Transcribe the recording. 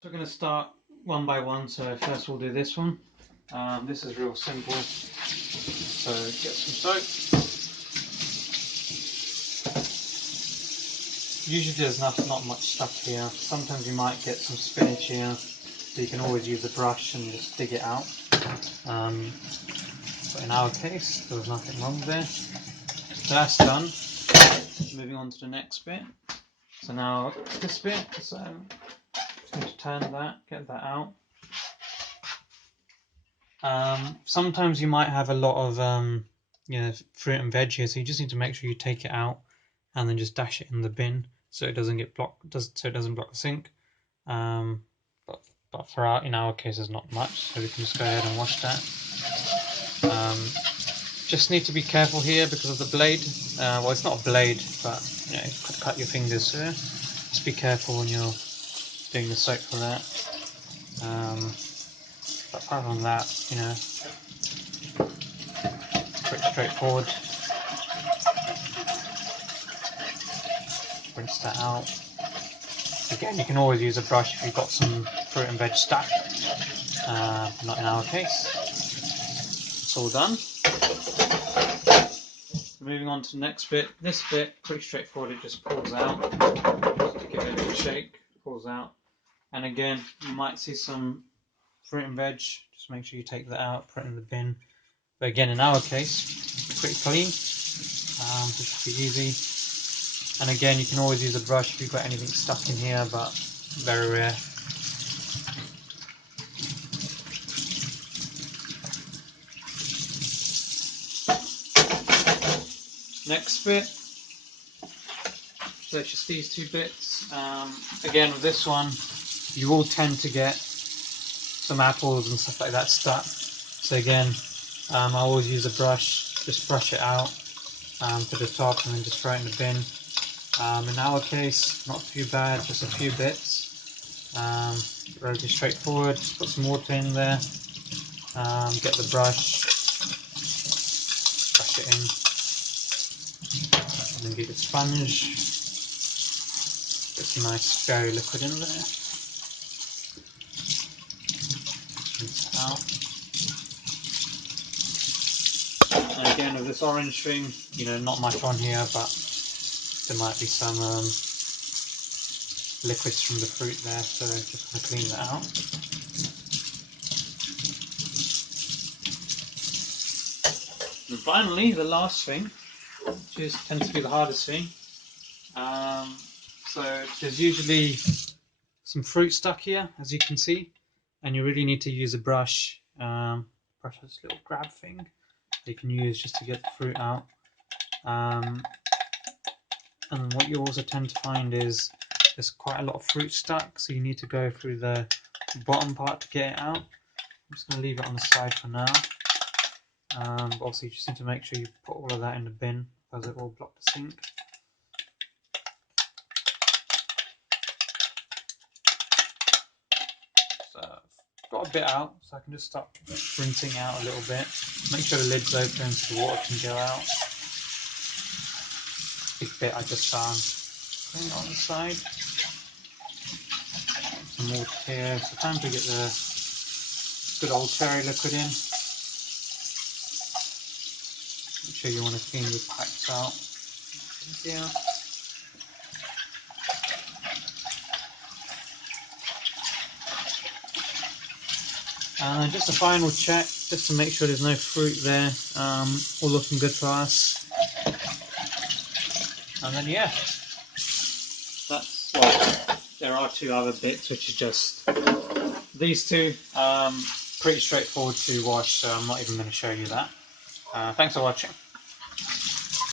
So we're going to start one by one. So first we'll do this one. This is real simple. So get some soap. Usually there's not much stuff here. Sometimes you might get some spinach here, so you can always use a brush and just dig it out. But in our case, there was nothing wrong there. So that's done. Moving on to the next bit. So now this bit, so just need to turn that, get that out. Sometimes you might have a lot of fruit and veg here, so you just need to make sure you take it out and then just dash it in the bin so it doesn't get blocked, so it doesn't block the sink. But in our case, there's not much, so we can just go ahead and wash that. Just need to be careful here because of the blade. Well, it's not a blade, but it could cut your fingers. So just be careful when you're doing the soap for that. But apart from that, pretty straightforward. Rinse that out. Again, you can always use a brush if you've got some fruit and veg stuck. Not in our case. It's all done. Moving on to the next bit. This bit, pretty straightforward. It just pulls out. Just to give it a little shake, pulls out. And again, you might see some fruit and veg. Just make sure you take that out, put it in the bin. But again, in our case, pretty clean. This should be easy. And again, you can always use a brush if you've got anything stuck in here, but very rare. Next bit, so it's just these two bits. Again, with this one, you will tend to get some apples and stuff like that stuck. So again, I always use a brush, just brush it out to the top and then just throw it in the bin. In our case, not too bad, just a few bits. Relatively straightforward. Just put some water in there. Get the brush, brush it in, and then get the sponge. Get some nice fairy liquid in there. Rinse it out. And again, with this orange thing, not much on here, but there might be some liquids from the fruit there, so just want to clean that out. And finally, the last thing, which tends to be the hardest thing. So there's usually some fruit stuck here, as you can see, and you really need to use a brush. Brush has this little grab thing that you can use just to get the fruit out. And what you also tend to find is there's quite a lot of fruit stuck, so you need to go through the bottom part to get it out. I'm just going to leave it on the side for now. But also you just need to make sure you put all of that in the bin, because it will block the sink. So I've got a bit out, so I can just start rinsing out a little bit. Make sure the lid's open so the water can go out. Big bit I just found. Put it on the side. Some water here. So time to get the good old cherry liquid in. Make sure you want to clean the pipes out. Here. And then just a final check, just to make sure there's no fruit there. All looking good for us. And then yeah, there are two other bits, which are just these two. Pretty straightforward to wash, so I'm not even going to show you that. Thanks for watching.